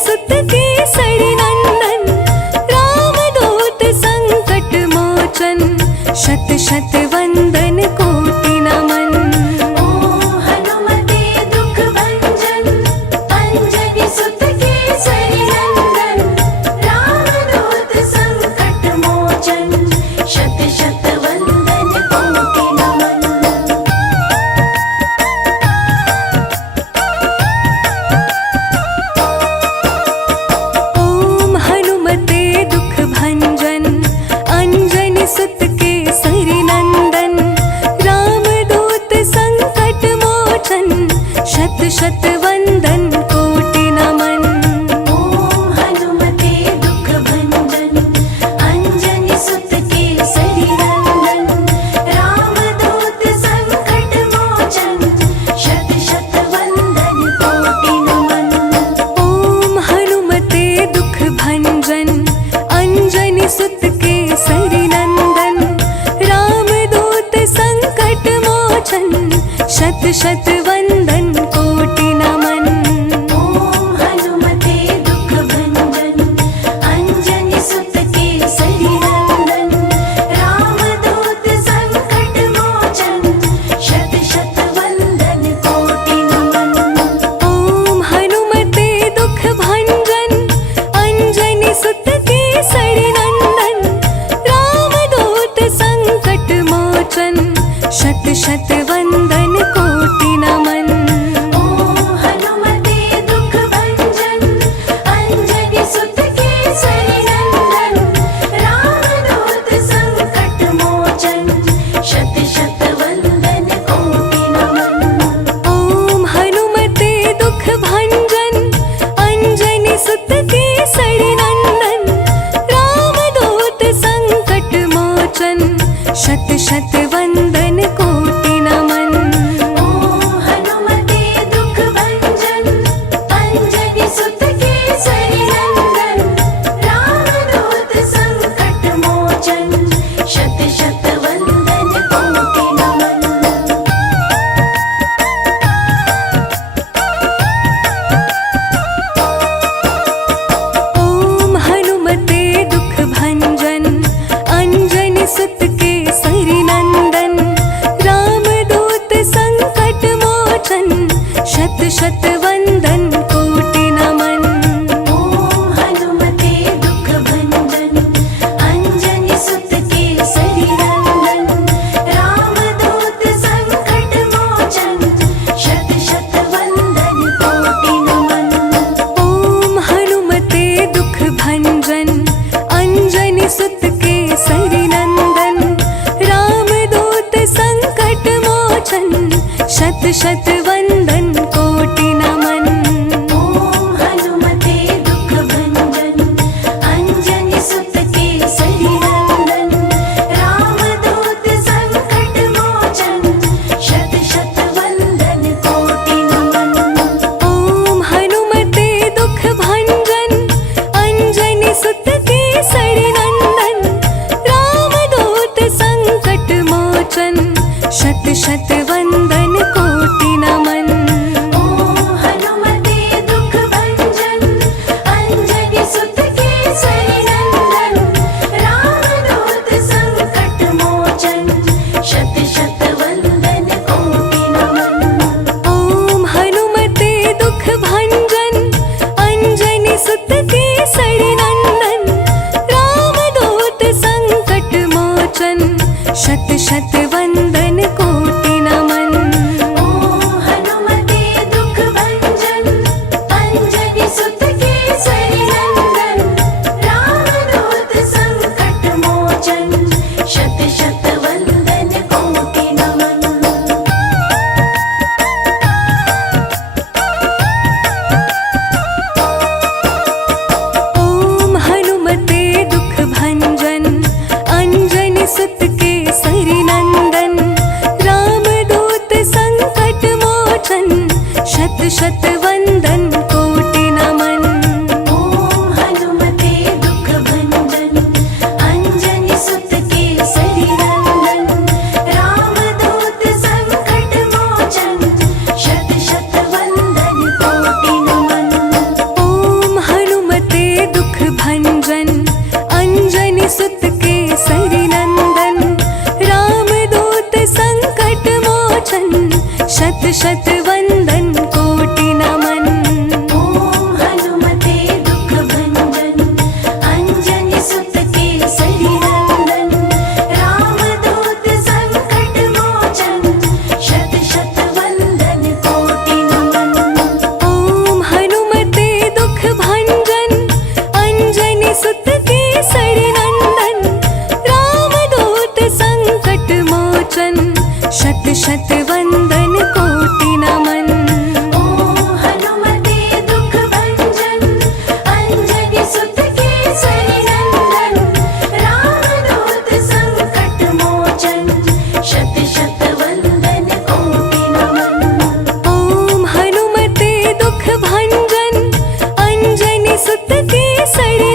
सुत केसरी नंदन, रामदूत संकट मोचन, शत शत वंदन कोटि नमन। ओम हनुमते दुख भंजन, अंजनी सुत केसरी नंदन, रामदूत संकट मोचन, शत शत वंदन कोटि नमन। ओम हनुमते दुख भंजन, अंजनी सुत केसरी नंदन, रामदूत संकट मोचन, शत शत वंदन कोटि नमन। ओम हनुमते दुख भंजन, अंजनी सुत केसरी नंदन, रामदूत संकट मोचन, शत शत वंदन कोटि नमन। ओम हनुमते दुख भंजन, अंजनी सुत केसरी नंदन, रामदूत संकट मोचन, शत शत वंदन कोटि नमन। ओम हनुमते दुख भंजन, अंजनी सुत केसरी नंदन, रामदूत संकट मोचन, शत शत वंदन कोटि नमन। ओम हनुमते दुख भंजन, अंजनी सुत केसरी नंदन, रामदूत संकट मोचन, शत शत वंदन कोटि नमन। ओम हनुमते दुख भंजन, अंजनी सुत केसरी नंदन, रामदूत संकट मोचन, शत शत वंदन कोटि नमन। ओम हनुमते दुख भंजन, अंजनी सुत केसरी नंदन, रामदूत संकट मोचन, शत शत वंदन कोटि नमन। ओम हनुमते दुख भंजन, अंजनी सुत केसरी नंदन, रामदूत संकट मोचन, शत शत वंदन कोटि नमन। ओम हनुमते दुख भंजन, अंजनी सुत केसरी नंदन, रामदूत संकट मोचन, शत शत वंदन कोटि नमन। ओम हनुमते दुख भंजन, अंजनी सुत केसरी नंदन, रामदूत संकट मोचन, शत शत वंदन कोटि नमन। ओम हनुमते दुख भंजन, अंजनी सुत केसरी नंदन, रामदूत संकट मोचन, शत शत वंदन कोटि नमन। ओम हनुमते दुख भंजन, अंजनी सुत केसरी नंदन, रामदूत संकट मोचन, शत शत वंदन कोटि नमन। ओम हनुमते दुख भंजन, अंजनी सुत केसरी नंदन, रामदूत संकट मोचन, शत शत वंदन कोटि नमन। ओम हनुमते दुख भंजन, अंजनी सुत केसरी नंदन, रामदूत संकट मोचन, शत शत वंदन कोटि नमन। ओम हनुमते दुख भंजन, अंजनी सुत केसरी नंदन, रामदूत संकट मोचन, शत शत वंदन कोटि नमन। ओम हनुमते दुख भंजन, अंजनी सुत केसरी नंदन, रामदूत संकट मोचन, शत शत वंदन कोटि नमन। सुत केसरी